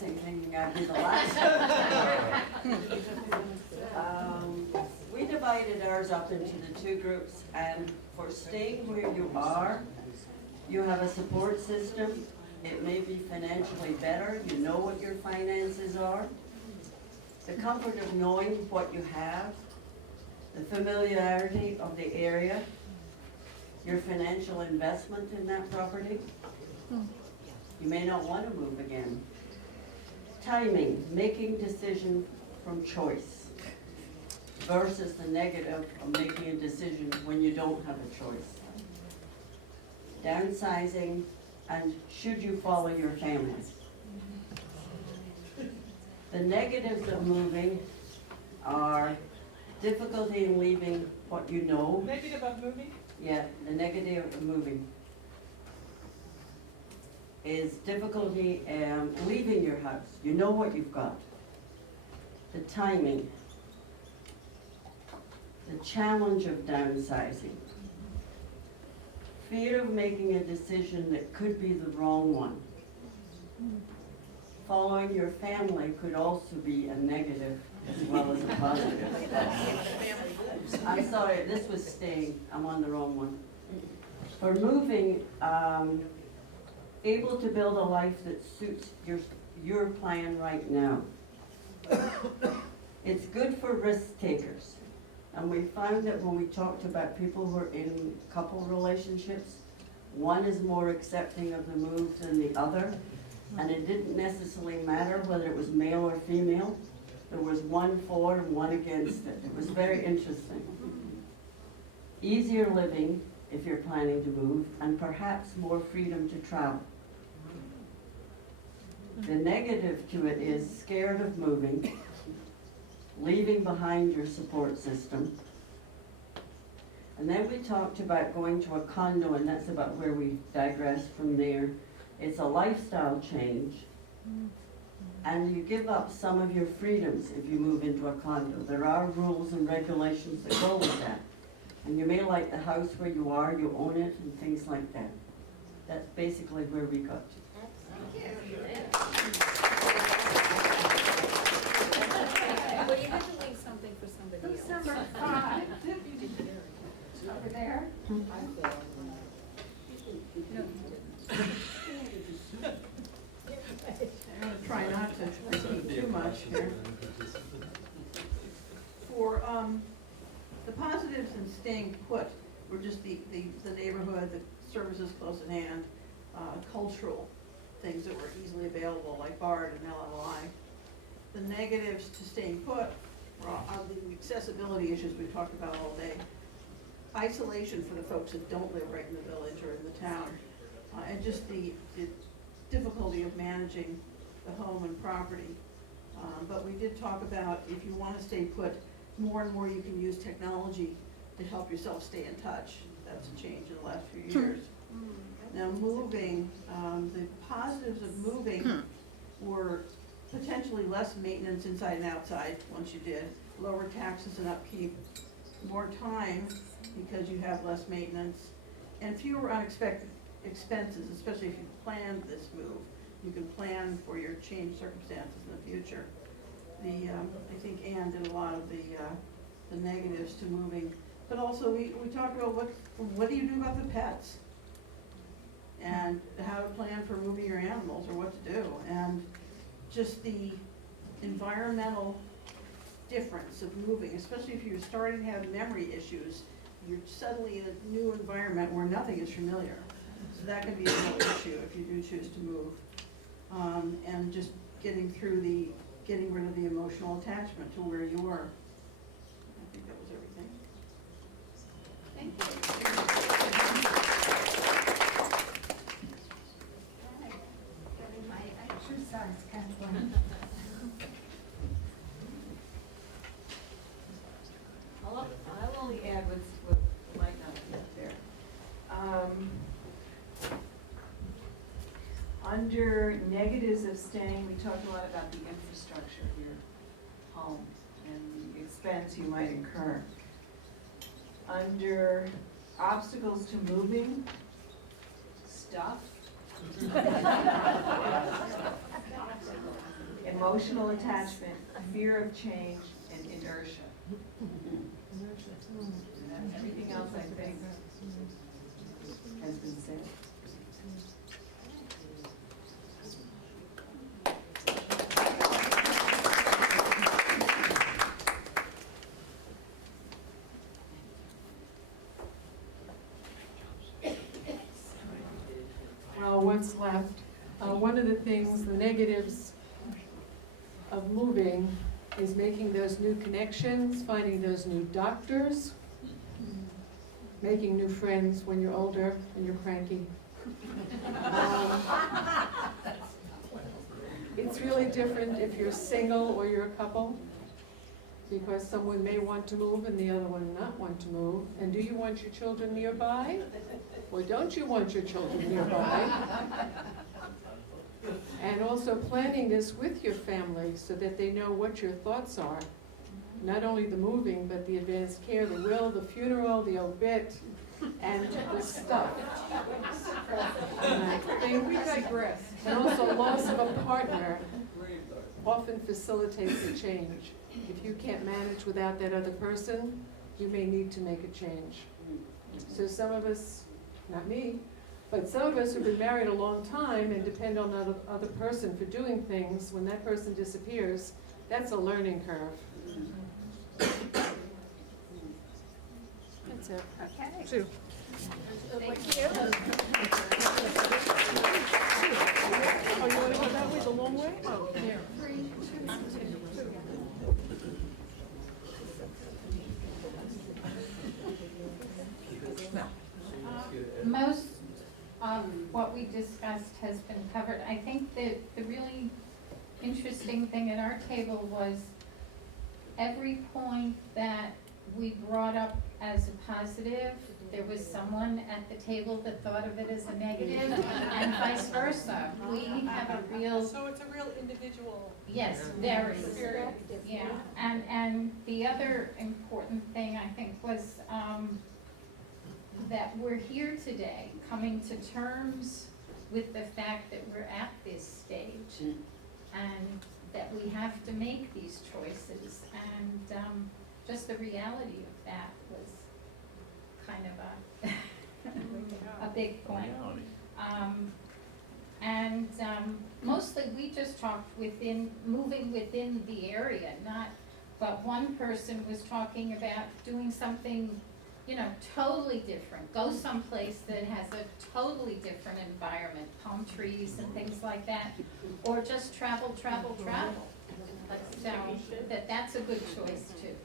guessing, thinking I'd be the last. We divided ours up into the two groups, and for staying where you are, you have a support system. It may be financially better, you know what your finances are. The comfort of knowing what you have, the familiarity of the area, your financial investment in that property. You may not want to move again. Timing, making decision from choice versus the negative of making a decision when you don't have a choice. Downsizing, and should you follow your family. The negatives of moving are difficulty in leaving what you know. Negative of moving? Yeah, the negative of moving is difficulty leaving your house. You know what you've got. The timing. The challenge of downsizing. Fear of making a decision that could be the wrong one. Following your family could also be a negative as well as a positive. I'm sorry, this was staying. I'm on the wrong one. For moving, able to build a life that suits your plan right now. It's good for risk takers. And we found that when we talked about people who are in couple relationships, one is more accepting of the move than the other. And it didn't necessarily matter whether it was male or female. There was one for and one against it. It was very interesting. Easier living if you're planning to move, and perhaps more freedom to travel. The negative to it is scared of moving, leaving behind your support system. And then we talked about going to a condo, and that's about where we digressed from there. It's a lifestyle change, and you give up some of your freedoms if you move into a condo. There are rules and regulations that go with that. And you may like the house where you are, you own it, and things like that. That's basically where we got to. Thank you. Well, you had to leave something for somebody else. Who's number 5? Over there? No, you didn't. I'm going to try not to repeat too much here. For the positives in staying put were just the neighborhood, the services close at hand, cultural things that were easily available like BARD and LLI. The negatives to staying put were the accessibility issues we talked about all day. Isolation for the folks that don't live right in the village or in the town, and just the difficulty of managing the home and property. But we did talk about if you want to stay put, more and more you can use technology to help yourself stay in touch. That's a change in the last few years. Now moving, the positives of moving were potentially less maintenance inside and outside once you did, lower taxes and upkeep, more time because you have less maintenance, and fewer unexpected expenses, especially if you planned this move. You can plan for your changed circumstances in the future. I think Ann did a lot of the negatives to moving, but also we talked about what do you do about the pets, and how to plan for moving your animals or what to do, and just the environmental difference of moving, especially if you're starting to have memory issues. You're suddenly in a new environment where nothing is familiar. So that can be a real issue if you do choose to move. And just getting rid of the emotional attachment to where you are. I think that was everything. Thank you. Getting my exercise, Kathleen. I'll only add what might not be up there. Under negatives of staying, we talked a lot about the infrastructure of your home and the expense you might incur. Under obstacles to moving, stuff. emotional attachment, fear of change, and inertia. And everything else, I think, has been said. Well, what's left? One of the things, the negatives of moving is making those new connections, finding those new doctors, making new friends when you're older and you're cranky. It's really different if you're single or you're a couple, because someone may want to move and the other one not want to move. And do you want your children nearby? Or don't you want your children nearby? And also planning this with your family so that they know what your thoughts are. Not only the moving, but the advanced care, the will, the funeral, the obit, and the stuff. And I think we digress. And also loss of a partner often facilitates a change. If you can't manage without that other person, you may need to make a change. So some of us, not me, but some of us who've been married a long time and depend on that other person for doing things, when that person disappears, that's a learning curve. That's it. Okay. Sue. Thank you. Oh, you want to go that way, the long way? Oh, there. Most of what we discussed has been covered. I think that the really interesting thing at our table was every point that we brought up as a positive, there was someone at the table that thought of it as a negative, and vice versa. We have a real, So it's a real individual yes, very, experience. yeah. And the other important thing, I think, was that we're here today, coming to terms with the fact that we're at this stage, and that we have to make these choices, and just the reality of that was kind of a big point. Mostly we just talked moving within the area, but one person was talking about doing something, totally different. Go someplace that has a totally different environment, palm trees and things like that, or just travel. So that's a good choice too.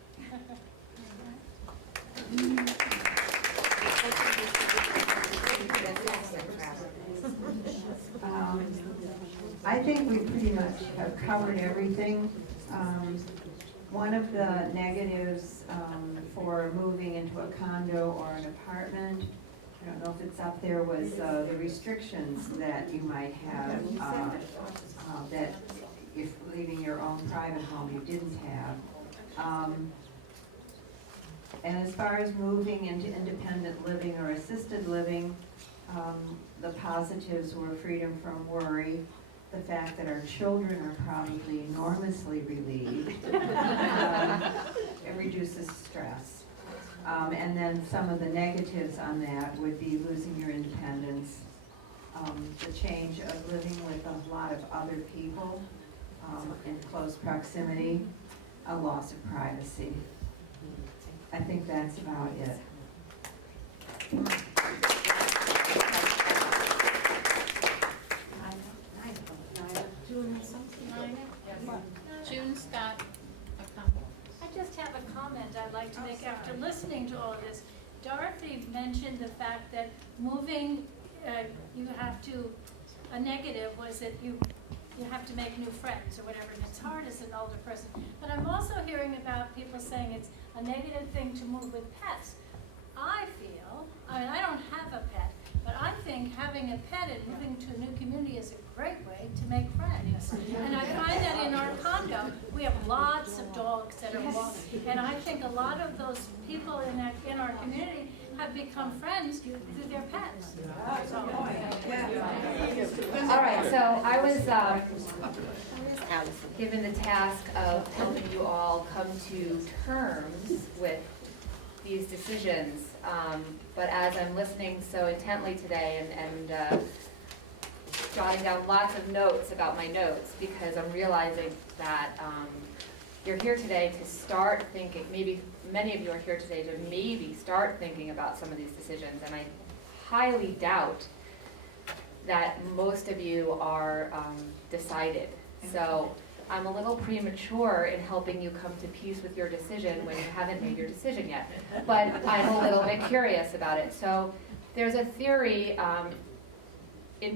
I think we pretty much have covered everything. One of the negatives for moving into a condo or an apartment, I don't know if it's up there, was the restrictions that you might have, that if leaving your own private home you didn't have. And as far as moving into independent living or assisted living, the positives were freedom from worry, the fact that our children are probably enormously relieved. It reduces stress. And then some of the negatives on that would be losing your independence, the change of living with a lot of other people in close proximity, a loss of privacy. I think that's about it. June's got a comment. I just have a comment I'd like to make after listening to all of this. Dorothy mentioned the fact that moving, you have to, a negative was that you have to make new friends or whatever, and it's hard as an older person. But I'm also hearing about people saying it's a negative thing to move with pets. I I don't have a pet, but I think having a pet and moving to a new community is a great way to make friends. And I find that in our condo, we have lots of dogs that are walking. And I think a lot of those people in our community have become friends through their pets. All right, so I was given the task of helping you all come to terms with these decisions. But as I'm listening so intently today and jotting down lots of notes about my notes, because I'm realizing that you're here today to start thinking, maybe many of you are here today to maybe start thinking about some of these decisions, and I highly doubt that most of you are decided. So I'm a little premature in helping you come to peace with your decision when you haven't made your decision yet. But I'm a little bit curious about it. So there's a theory in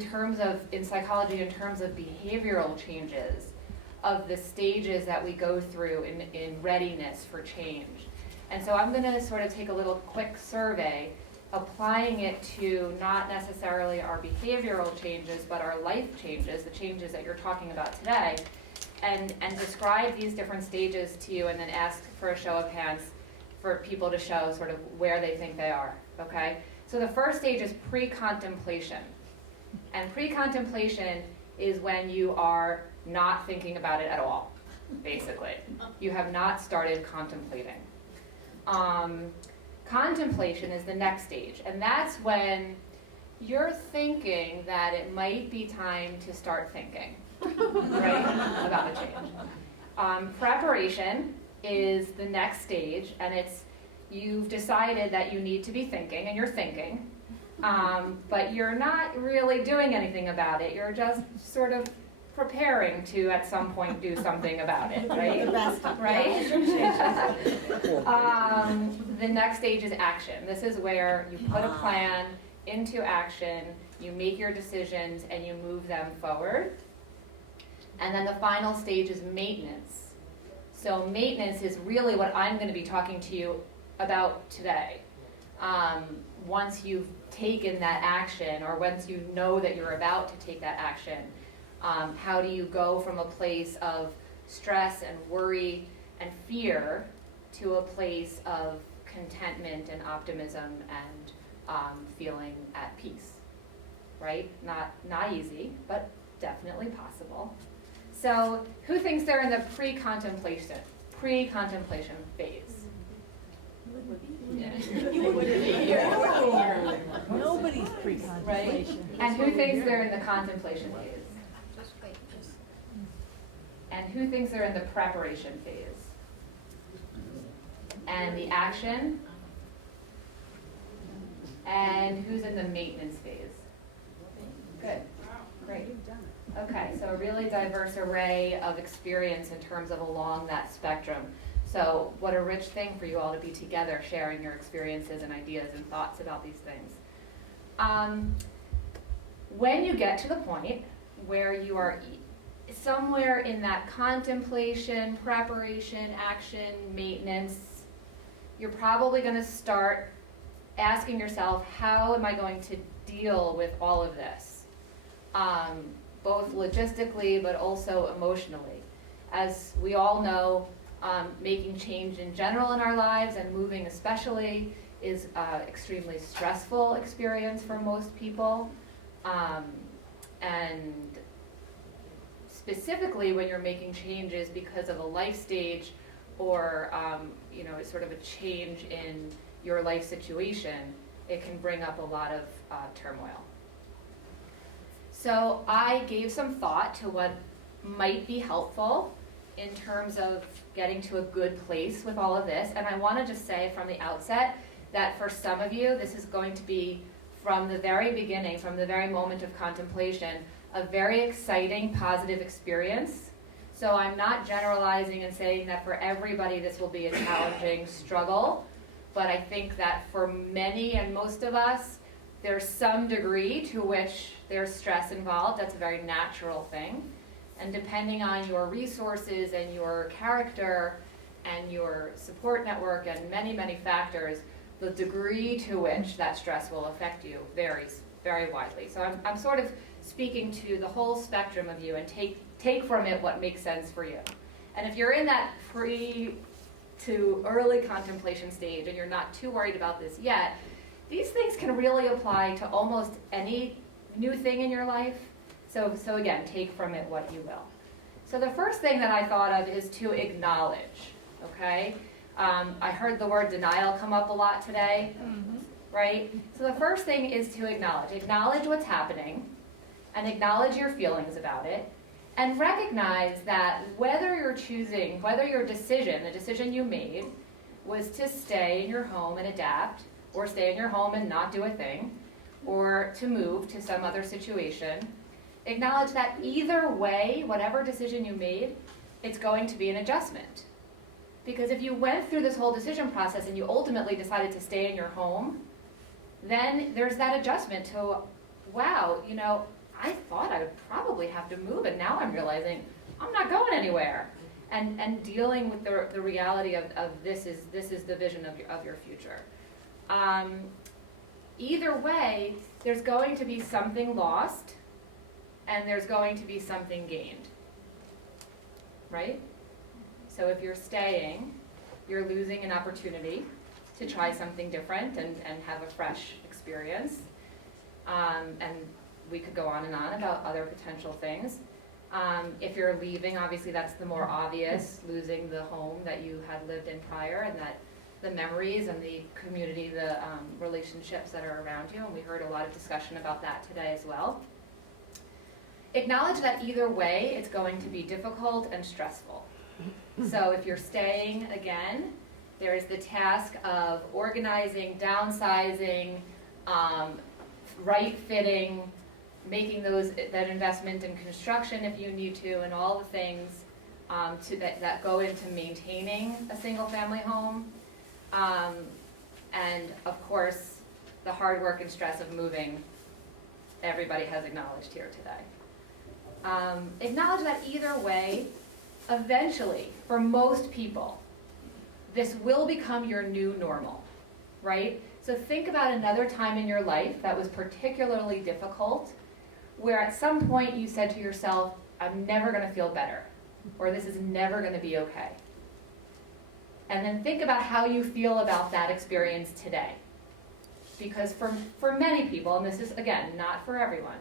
psychology, in terms of behavioral changes, of the stages that we go through in readiness for change. And so I'm going to sort of take a little quick survey, applying it to not necessarily our behavioral changes, but our life changes, the changes that you're talking about today, and describe these different stages to you, and then ask for a show of hands for people to show sort of where they think they are, okay? So the first stage is pre-contemplation. And pre-contemplation is when you are not thinking about it at all, basically. You have not started contemplating. Contemplation is the next stage, and that's when you're thinking that it might be time to start thinking, right, about a change. Preparation is the next stage, and it's you've decided that you need to be thinking, and you're thinking, but you're not really doing anything about it. You're just sort of preparing to, at some point, do something about it, right? Right? The next stage is action. This is where you put a plan into action, you make your decisions, and you move them forward. And then the final stage is maintenance. So maintenance is really what I'm going to be talking to you about today. Once you've taken that action, or once you know that you're about to take that action, how do you go from a place of stress and worry and fear to a place of contentment and optimism and feeling at peace, right? Not easy, but definitely possible. So who thinks they're in the pre-contemplation phase? Yeah. Nobody's pre-contemplation. Right? And who thinks they're in the contemplation phase? Just wait, just. And who thinks they're in the preparation phase? And the action? And who's in the maintenance phase? Good. Great. Okay, so a really diverse array of experience in terms of along that spectrum. So what a rich thing for you all to be together, sharing your experiences and ideas and thoughts about these things. When you get to the point where you are somewhere in that contemplation, preparation, action, maintenance, you're probably going to start asking yourself, how am I going to deal with all of this? Both logistically, but also emotionally. As we all know, making change in general in our lives, and moving especially, is an extremely stressful experience for most people. And specifically when you're making changes because of a life stage, or it's sort of a change in your life situation, it can bring up a lot of turmoil. So I gave some thought to what might be helpful in terms of getting to a good place with all of this. And I want to just say from the outset that for some of you, this is going to be, from the very beginning, from the very moment of contemplation, a very exciting, positive experience. So I'm not generalizing and saying that for everybody this will be a challenging struggle, but I think that for many and most of us, there's some degree to which there's stress involved. That's a very natural thing. And depending on your resources and your character and your support network and many, many factors, the degree to which that stress will affect you varies very widely. So I'm sort of speaking to the whole spectrum of you, and take from it what makes sense for you. And if you're in that pre to early contemplation stage and you're not too worried about this yet, these things can really apply to almost any new thing in your life. So again, take from it what you will. So the first thing that I thought of is to acknowledge, okay? I heard the word denial come up a lot today, right? So the first thing is to acknowledge. Acknowledge what's happening and acknowledge your feelings about it, and recognize that whether your decision, the decision you made, was to stay in your home and adapt, or stay in your home and not do a thing, or to move to some other situation, acknowledge that either way, whatever decision you made, it's going to be an adjustment. Because if you went through this whole decision process and you ultimately decided to stay in your home, then there's that adjustment to, wow, you know, I thought I would probably have to move, and now I'm realizing I'm not going anywhere. And dealing with the reality of this is the vision of your future. Either way, there's going to be something lost, and there's going to be something gained, right? So if you're staying, you're losing an opportunity to try something different and have a fresh experience. And we could go on and on about other potential things. If you're leaving, obviously that's the more obvious, losing the home that you had lived in prior, and that the memories and the community, the relationships that are around you, and we heard a lot of discussion about that today as well. Acknowledge that either way, it's going to be difficult and stressful. So if you're staying, again, there is the task of organizing, downsizing, right-fitting, making that investment in construction if you need to, and all the things that go into maintaining a single-family home. And of course, the hard work and stress of moving, everybody has acknowledged here today. Acknowledge that either way, eventually, for most people, this will become your new normal, right? So think about another time in your life that was particularly difficult, where at some point you said to yourself, I'm never going to feel better, or this is never going to be okay. And then think about how you feel about that experience today. Because for many people, and this is, again, not for everyone,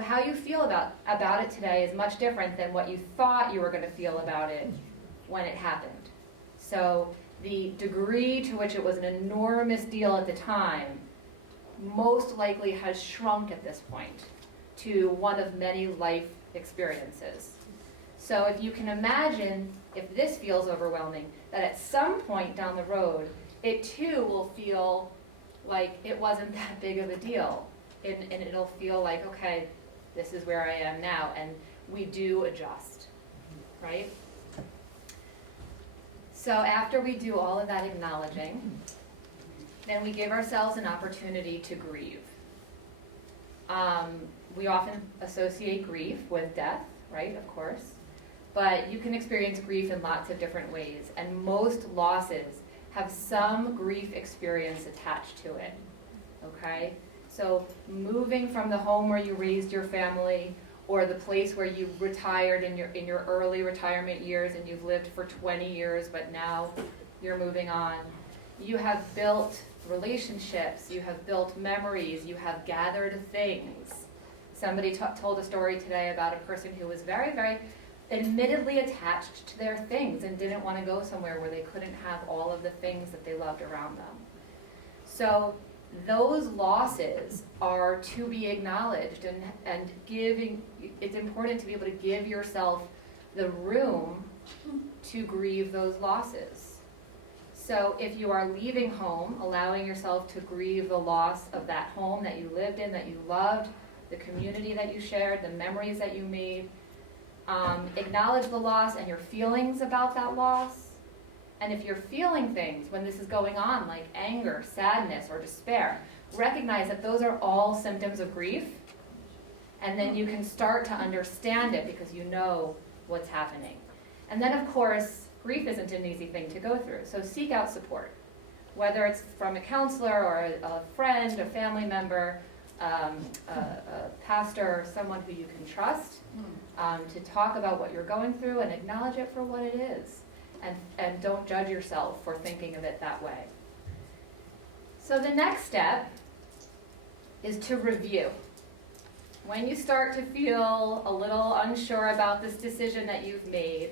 how you feel about it today is much different than what you thought you were going to feel about it when it happened. So the degree to which it was an enormous deal at the time most likely has shrunk at this point to one of many life experiences. So if you can imagine, if this feels overwhelming, that at some point down the road, it too will feel like it wasn't that big of a deal. And it'll feel like, okay, this is where I am now, and we do adjust, right? So after we do all of that acknowledging, then we give ourselves an opportunity to grieve. We often associate grief with death, right, of course, but you can experience grief in lots of different ways, and most losses have some grief experience attached to it, okay? So moving from the home where you raised your family, or the place where you retired in your early retirement years and you've lived for 20 years, but now you're moving on. You have built relationships, you have built memories, you have gathered things. Somebody told a story today about a person who was very, very admittedly attached to their things and didn't want to go somewhere where they couldn't have all of the things that they loved around them. So those losses are to be acknowledged, and it's important to be able to give yourself the room to grieve those losses. So if you are leaving home, allowing yourself to grieve the loss of that home that you lived in, that you loved, the community that you shared, the memories that you made, acknowledge the loss and your feelings about that loss. And if you're feeling things when this is going on, like anger, sadness, or despair, recognize that those are all symptoms of grief. And then you can start to understand it because you know what's happening. And then, of course, grief isn't an easy thing to go through. So seek out support, whether it's from a counselor or a friend, a family member, a pastor, or someone who you can trust, to talk about what you're going through and acknowledge it for what it is. And don't judge yourself for thinking of it that way. So the next step is to review. When you start to feel a little unsure about this decision that you've made,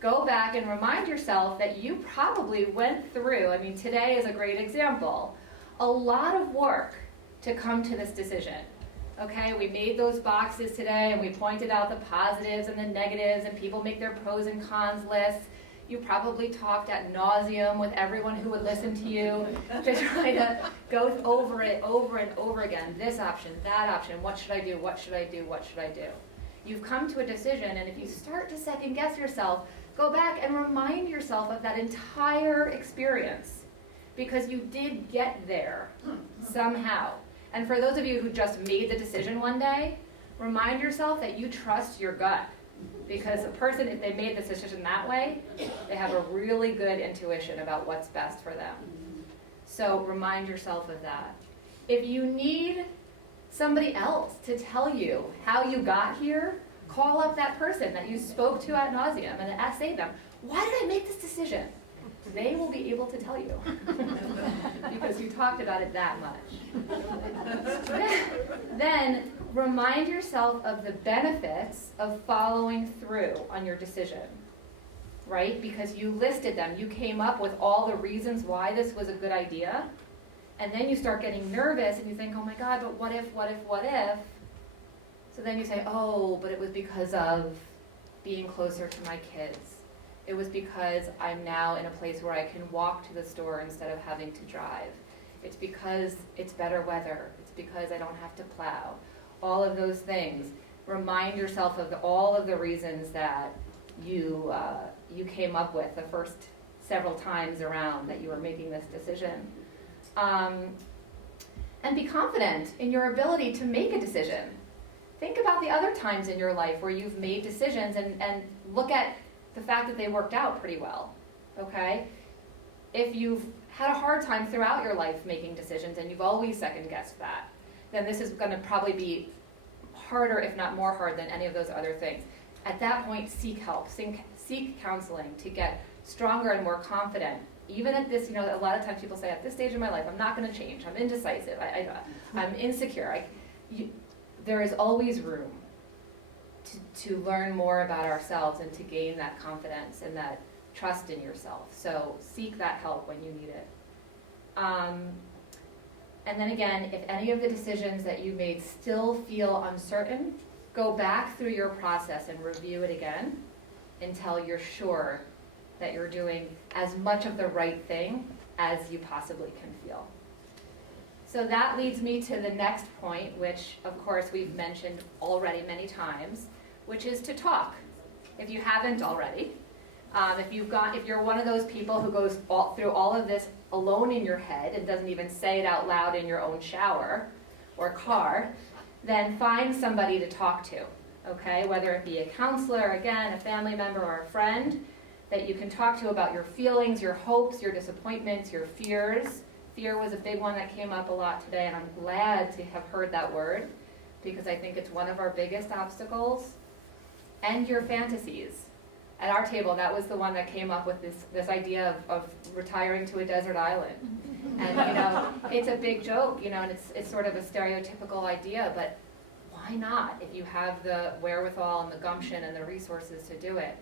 go back and remind yourself that you probably went through, I mean, today is a great example, a lot of work to come to this decision. Okay, we made those boxes today and we pointed out the positives and the negatives, and people make their pros and cons lists. You probably talked ad nauseum with everyone who would listen to you to try to go over it over and over again. This option, that option, what should I do, what should I do, what should I do? You've come to a decision, and if you start to second guess yourself, go back and remind yourself of that entire experience, because you did get there somehow. And for those of you who just made the decision one day, remind yourself that you trust your gut. Because a person, if they made this decision that way, they have a really good intuition about what's best for them. So remind yourself of that. If you need somebody else to tell you how you got here, call up that person that you spoke to ad nauseum and say to them, why did I make this decision? They will be able to tell you because you talked about it that much. Then remind yourself of the benefits of following through on your decision, right? Because you listed them. You came up with all the reasons why this was a good idea. And then you start getting nervous and you think, oh my God, but what if, what if, what if? So then you say, oh, but it was because of being closer to my kids. It was because I'm now in a place where I can walk to the store instead of having to drive. It's because it's better weather. It's because I don't have to plow. All of those things. Remind yourself of all of the reasons that you came up with the first several times around that you were making this decision. And be confident in your ability to make a decision. Think about the other times in your life where you've made decisions and look at the fact that they worked out pretty well, okay? If you've had a hard time throughout your life making decisions and you've always second-guessed that, then this is going to probably be harder, if not more hard, than any of those other things. At that point, seek help, seek counseling to get stronger and more confident. Even at this, a lot of times people say, at this stage in my life, I'm not going to change. I'm indecisive. I'm insecure. There is always room to learn more about ourselves and to gain that confidence and that trust in yourself. So seek that help when you need it. And then again, if any of the decisions that you made still feel uncertain, go back through your process and review it again until you're sure that you're doing as much of the right thing as you possibly can feel. So that leads me to the next point, which of course we've mentioned already many times, which is to talk. If you haven't already, if you're one of those people who goes through all of this alone in your head and doesn't even say it out loud in your own shower or car, then find somebody to talk to, okay? Whether it be a counselor, again, a family member, or a friend that you can talk to about your feelings, your hopes, your disappointments, your fears. Fear was a big one that came up a lot today, and I'm glad to have heard that word because I think it's one of our biggest obstacles. And your fantasies. At our table, that was the one that came up with this idea of retiring to a desert island. And it's a big joke, and it's sort of a stereotypical idea, but why not if you have the wherewithal and the gumption and the resources to do it?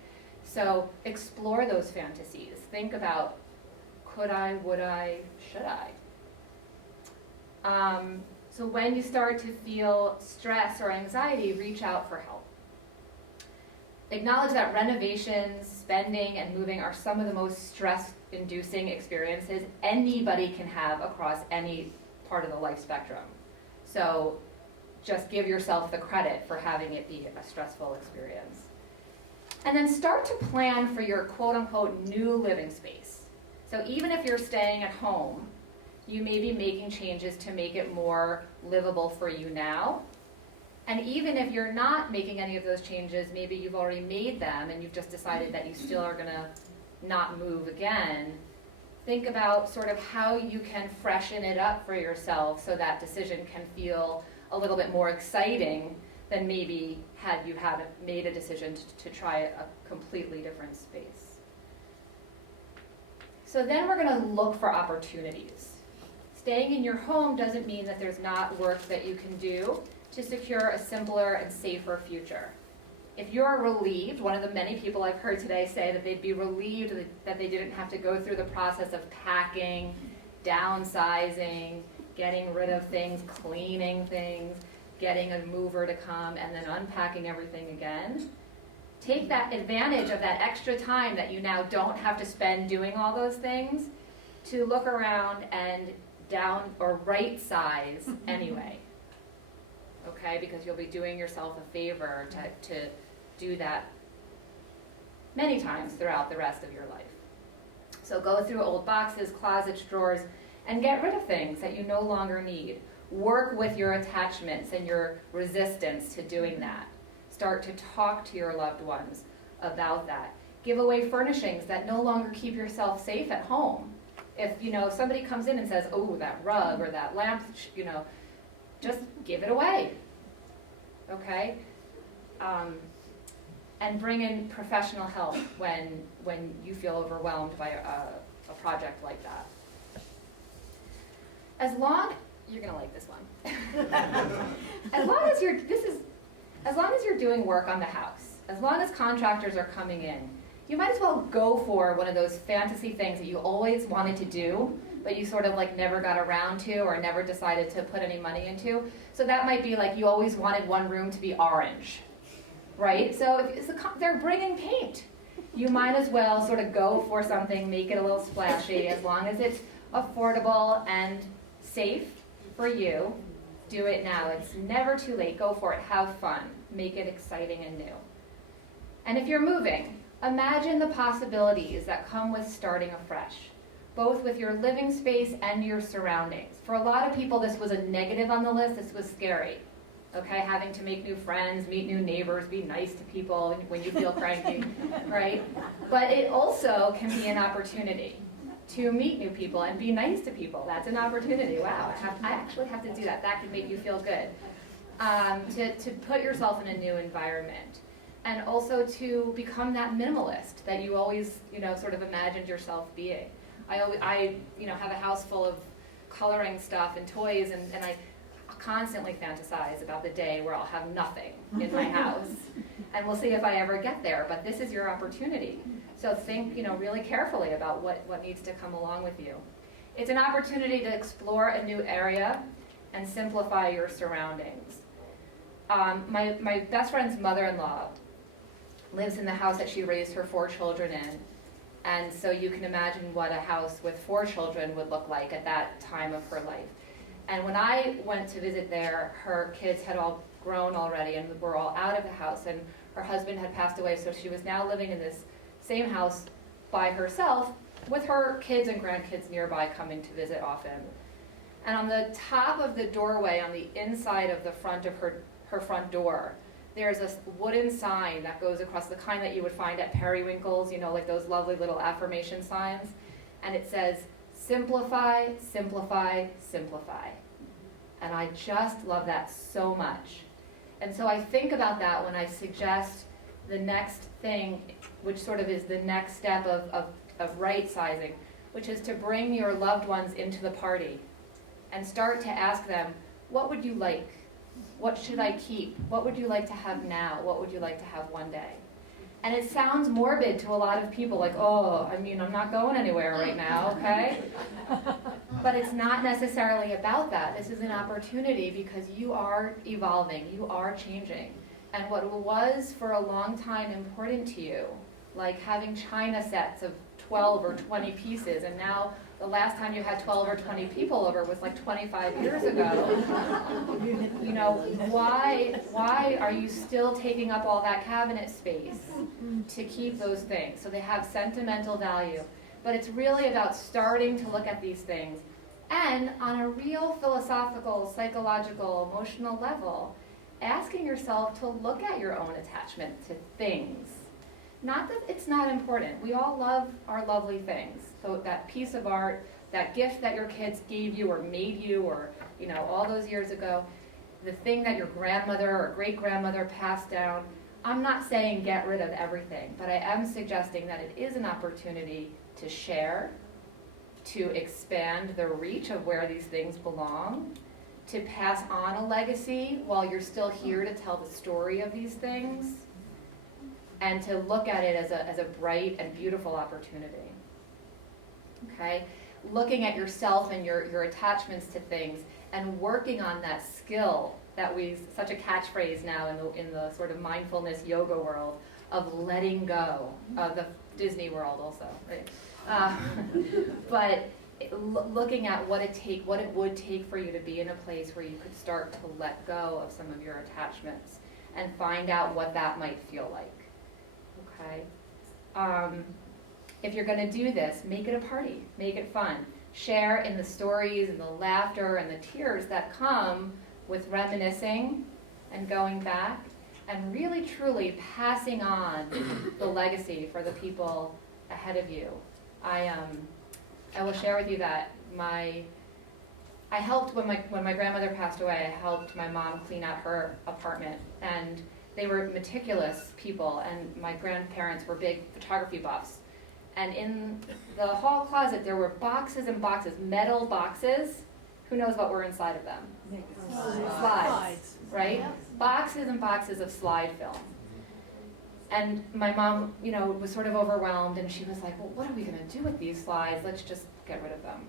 So explore those fantasies. Think about, could I, would I, should I? So when you start to feel stress or anxiety, reach out for help. Acknowledge that renovations, spending, and moving are some of the most stress-inducing experiences anybody can have across any part of the life spectrum. So just give yourself the credit for having it be a stressful experience. And then start to plan for your quote-unquote new living space. So even if you're staying at home, you may be making changes to make it more livable for you now. And even if you're not making any of those changes, maybe you've already made them and you've just decided that you still are going to not move again, think about sort of how you can freshen it up for yourself so that decision can feel a little bit more exciting than maybe had you haven't made a decision to try a completely different space. So then we're going to look for opportunities. staying in your home doesn't mean that there's not work that you can do to secure a simpler and safer future. If you're relieved, one of the many people I've heard today say that they'd be relieved that they didn't have to go through the process of packing, downsizing, getting rid of things, cleaning things, getting a mover to come, and then unpacking everything again. Take that advantage of that extra time that you now don't have to spend doing all those things to look around and down or right size anyway. Okay, because you'll be doing yourself a favor to do that many times throughout the rest of your life. So go through old boxes, closets, drawers, and get rid of things that you no longer need. Work with your attachments and your resistance to doing that. Start to talk to your loved ones about that. Give away furnishings that no longer keep yourself safe at home. If somebody comes in and says, oh, that rug or that lamp, just give it away. Okay? And bring in professional help when you feel overwhelmed by a project like that. You're gonna like this one. as long as you're doing work on the house, as long as contractors are coming in, you might as well go for one of those fantasy things that you always wanted to do, but you sort of never got around to or never decided to put any money into. So that might be you always wanted one room to be orange, right? So if they're bringing paint, you might as well sort of go for something, make it a little splashy, as long as it's affordable and safe for you. Do it now. It's never too late. Go for it. Have fun. Make it exciting and new. And if you're moving, imagine the possibilities that come with starting afresh, both with your living space and your surroundings. For a lot of people, this was a negative on the list. This was scary. Okay, having to make new friends, meet new neighbors, be nice to people when you feel cranky, right? But it also can be an opportunity to meet new people and be nice to people. That's an opportunity. Wow, I actually have to do that. That can make you feel good. To put yourself in a new environment. And also to become that minimalist that you always, sort of imagined yourself being. I have a house full of coloring stuff and toys, and I constantly fantasize about the day where I'll have nothing in my house. And we'll see if I ever get there, but this is your opportunity. So think, really carefully about what needs to come along with you. It's an opportunity to explore a new area and simplify your surroundings. My best friend's mother-in-law lives in the house that she raised her 4 children in. And so you can imagine what a house with 4 children would look like at that time of her life. And when I went to visit there, her kids had all grown already and were all out of the house, and her husband had passed away, so she was now living in this same house by herself with her kids and grandkids nearby coming to visit often. And on the top of the doorway, on the inside of the front of her front door, there's a wooden sign that goes across, the kind that you would find at Periwinkle's, like those lovely little affirmation signs. And it says, simplify, simplify, simplify. And I just love that so much. And so I think about that when I suggest the next thing, which sort of is the next step of right sizing, which is to bring your loved ones into the party and start to ask them, what would you like? What should I keep? What would you like to have now? What would you like to have one day? And it sounds morbid to a lot of people, I'm not going anywhere right now, okay? But it's not necessarily about that. This is an opportunity because you are evolving, you are changing. And what was for a long time important to you, like having china sets of 12 or 20 pieces, and now the last time you had 12 or 20 people over was 25 years ago. Why are you still taking up all that cabinet space to keep those things? So they have sentimental value. But it's really about starting to look at these things and on a real philosophical, psychological, emotional level, asking yourself to look at your own attachment to things. Not that it's not important. We all love our lovely things. So that piece of art, that gift that your kids gave you or made you or, all those years ago, the thing that your grandmother or great-grandmother passed down, I'm not saying get rid of everything, but I am suggesting that it is an opportunity to share to expand the reach of where these things belong, to pass on a legacy while you're still here to tell the story of these things, and to look at it as a bright and beautiful opportunity. Okay? Looking at yourself and your attachments to things and working on that skill that such a catchphrase now in the sort of mindfulness yoga world of letting go, of the Disney world also, right? But looking at what it would take for you to be in a place where you could start to let go of some of your attachments and find out what that might feel like. Okay? If you're going to do this, make it a party, make it fun. Share in the stories and the laughter and the tears that come with reminiscing and going back and really truly passing on the legacy for the people ahead of you. I will share with you that I helped when my grandmother passed away. I helped my mom clean out her apartment, and they were meticulous people, and my grandparents were big photography buffs. And in the hall closet, there were boxes and boxes, metal boxes. Who knows what were inside of them? Slides, right? Yeah. Boxes and boxes of slide film. And my mom, was sort of overwhelmed, and she was like, well, what are we going to do with these slides? Let's just get rid of them.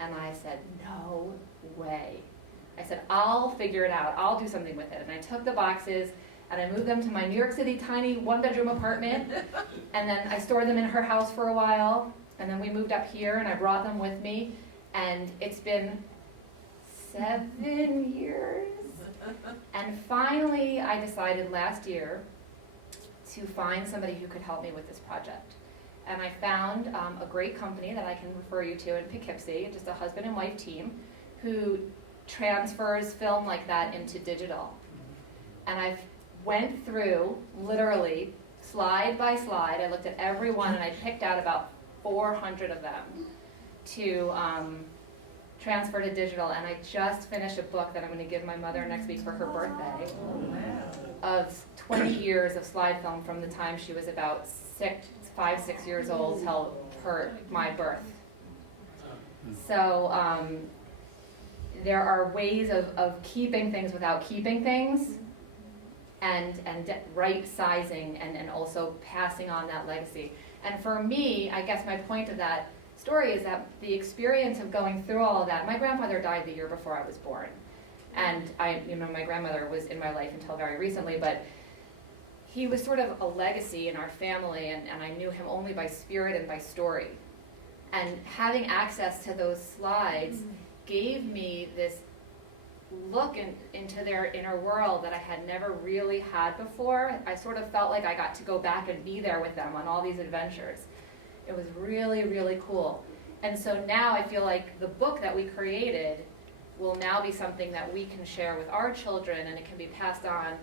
And I said, no way. I said, I'll figure it out. I'll do something with it. And I took the boxes, and I moved them to my New York City tiny one-bedroom apartment, and then I stored them in her house for a while, and then we moved up here, and I brought them with me, and it's been 7 years. And finally, I decided last year to find somebody who could help me with this project. And I found a great company that I can refer you to in Poughkeepsie, just a husband and wife team, who transfers film like that into digital. And I went through, literally, slide by slide. I looked at every one, and I picked out about 400 of them to transfer to digital. And I just finished a book that I'm going to give my mother next week for her birthday of 20 years of slide film from the time she was about 5, 6 years old till my birth. So there are ways of keeping things without keeping things, and right sizing, and also passing on that legacy. And for me, I guess my point of that story is that the experience of going through all of that, my grandfather died the year before I was born. And my grandmother was in my life until very recently, but he was sort of a legacy in our family, and I knew him only by spirit and by story. And having access to those slides gave me this look into their inner world that I had never really had before. I sort of felt like I got to go back and be there with them on all these adventures. It was really, really cool. And so now I feel like the book that we created will now be something that we can share with our children, and it can be passed on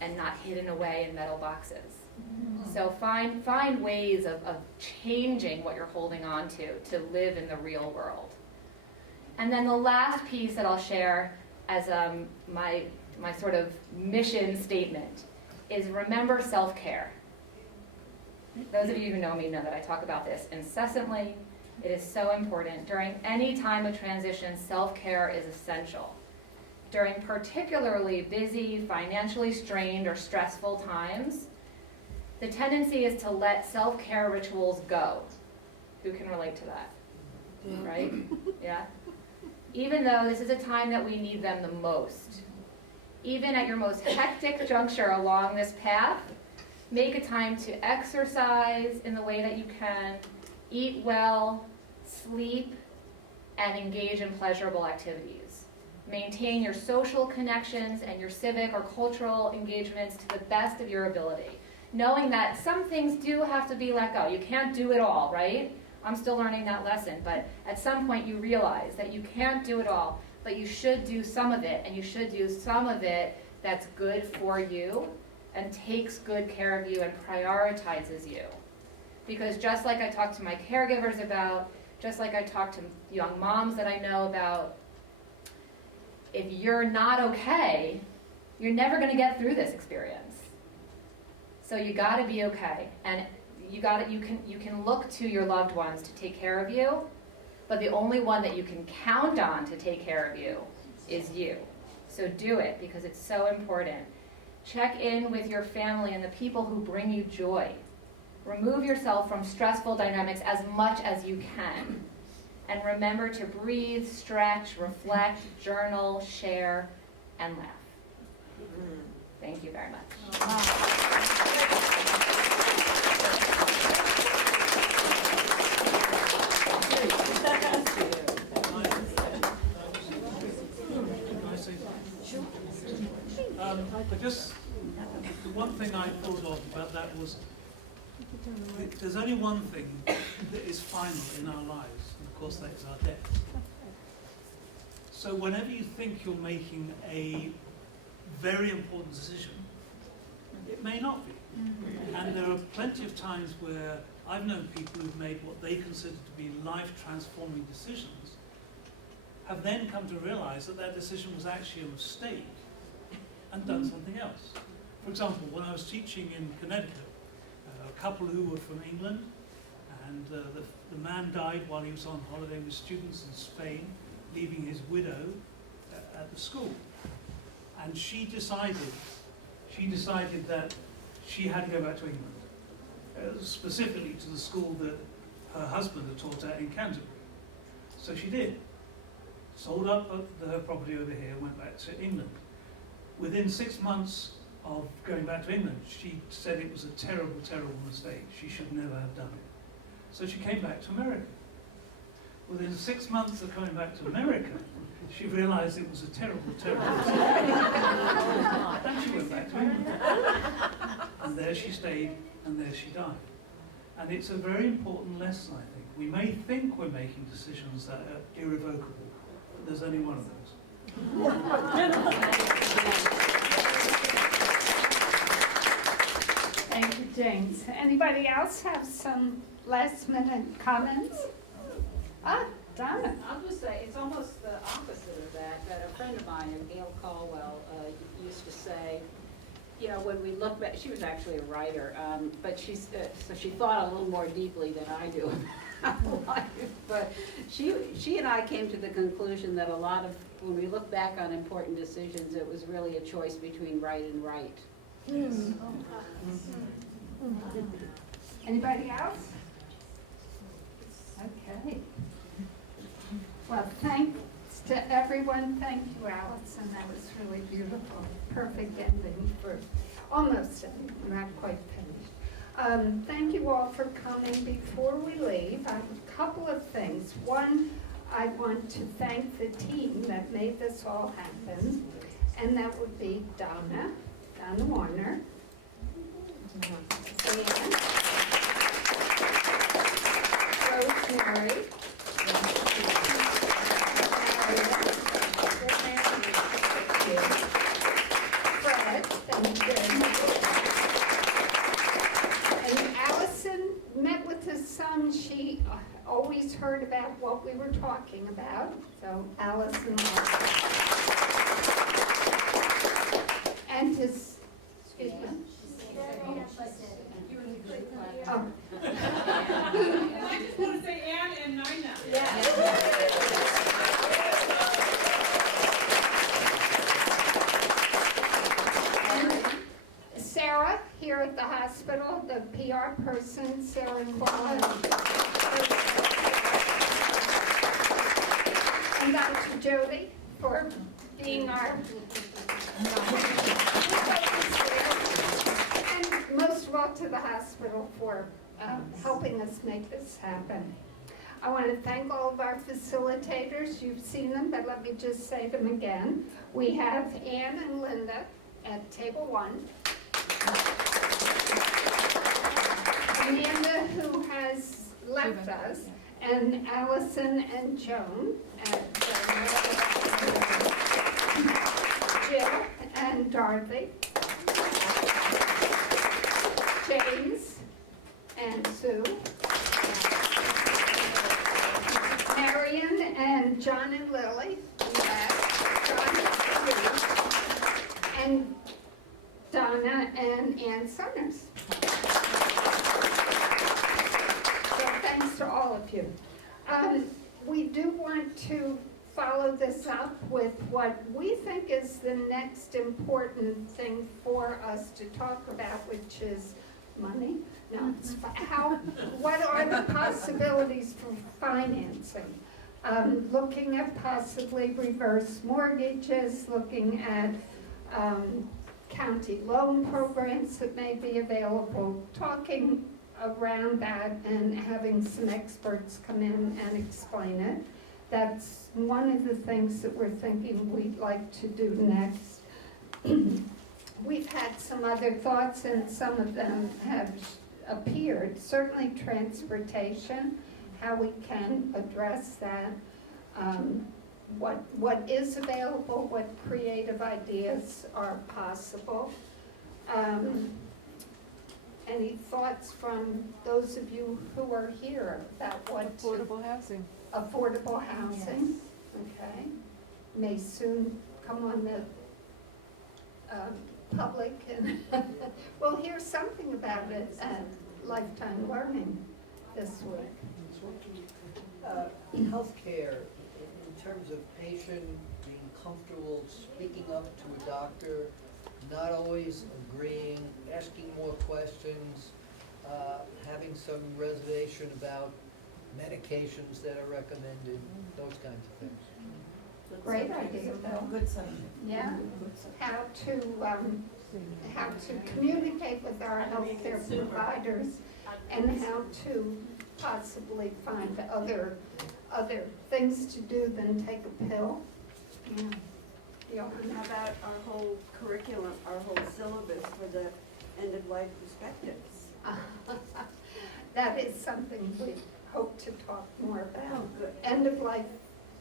and not hidden away in metal boxes. Mm-hmm. So find ways of changing what you're holding on to live in the real world. And then the last piece that I'll share as my sort of mission statement is remember self-care. Those of you who know me know that I talk about this incessantly. It is so important. During any time of transition, self-care is essential. During particularly busy, financially strained, or stressful times, the tendency is to let self-care rituals go. Who can relate to that? Right? Yeah? Even though this is a time that we need them the most. Even at your most hectic juncture along this path, make a time to exercise in the way that you can, eat well, sleep, and engage in pleasurable activities. Maintain your social connections and your civic or cultural engagements to the best of your ability, knowing that some things do have to be let go. You can't do it all, right? I'm still learning that lesson, but at some point you realize that you can't do it all, but you should do some of it, and you should do some of it that's good for you and takes good care of you and prioritizes you. Because just like I talk to my caregivers about, just like I talk to young moms that I know about, if you're not okay, you're never going to get through this experience. So you got to be okay. And you can look to your loved ones to take care of you, but the only one that you can count on to take care of you is you. So do it, because it's so important. Check in with your family and the people who bring you joy. Remove yourself from stressful dynamics as much as you can. And remember to breathe, stretch, reflect, journal, share, and laugh. Thank you very much. The one thing I thought of about that was, there's only one thing that is final in our lives, and of course that is our death. So whenever you think you're making a very important decision, it may not be. And there are plenty of times where I've known people who've made what they consider to be life-transforming decisions, have then come to realize that that decision was actually a mistake and done something else. For example, when I was teaching in Connecticut, a couple who were from England, and the man died while he was on holiday with students in Spain, leaving his widow at the school. And she decided that she had to go back to England, specifically to the school that her husband had taught at in Canterbury. So she did. Sold up her property over here, went back to England. Within 6 months of going back to England, she said it was a terrible, terrible mistake. She should never have done it. So she came back to America. Within 6 months of coming back to America, she realized it was a terrible, terrible mistake. Then she went back to England. And there she stayed, and there she died. And it's a very important lesson, I think. We may think we're making decisions that are irrevocable, but there's only one of those. Thank you, James. Anybody else have some last minute comments? Donna. I'll just say, it's almost the opposite of that, a friend of mine, Neil Caldwell, used to say, you know, when we look back, she was actually a writer, but so she thought a little more deeply than I do about life. But she and I came to the conclusion that a lot of, when we look back on important decisions, it was really a choice between right and right. Anybody else? Okay. Well, thanks to everyone. Thank you, Allison. That was really beautiful. Perfect ending for almost ending, not quite finished. Thank you all for coming. Before we leave, I have a couple of things. One, I want to thank the team that made this all happen, and that would be Donna Warner, and Rosemary, Fred, thank you. And Allison met with his son. She always heard about what we were talking about, so Allison and his, excuse me. Oh. I just want to say Ann and Nina. And Sarah here at the hospital, the PR person, Sarah Quallen. And Dr. Jody for being our and most of all to the hospital for helping us make this happen. I want to thank all of our facilitators. You've seen them, but let me just say them again. We have Ann and Linda at table 1. Amanda, who has left us, and Allison and Joan at Jill and Dorothy, James and Sue, Marion and John and Lily, John and Donna and Ann Summers. few. We do want to follow this up with what we think is the next important thing for us to talk about, which is money. No, it's what are the possibilities for financing? Looking at possibly reverse mortgages, looking at county loan programs that may be available, talking around that and having some experts come in and explain it. That's one of the things that we're thinking we'd like to do next. We've had some other thoughts and some of them have appeared. Certainly transportation, how we can address that. What is available, what creative ideas are possible. Any thoughts from those of you who are here about what? Affordable housing. Affordable housing, okay. May soon come on the public and we'll hear something about it at Lifetime Learning this week. Healthcare, in terms of patient being comfortable speaking up to a doctor, not always agreeing, asking more questions, having some reservation about medications that are recommended, those kinds of things. Great idea, Bill. Good subject. Yeah, how to communicate with our healthcare providers and how to possibly find other things to do than take a pill. Yeah. And how about our whole curriculum, our whole syllabus for the end-of-life perspectives? That is something we hope to talk more about. Oh, good. End-of-life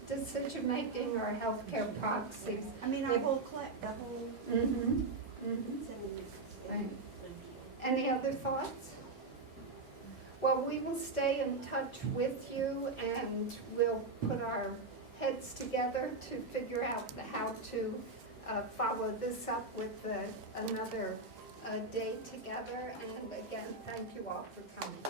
decision-making or healthcare proxies. I mean, our whole the whole. Mm-hmm, mm-hmm. Right. Any other thoughts? Well, we will stay in touch with you and we'll put our heads together to figure out how to follow this up with another day together. And again, thank you all for coming.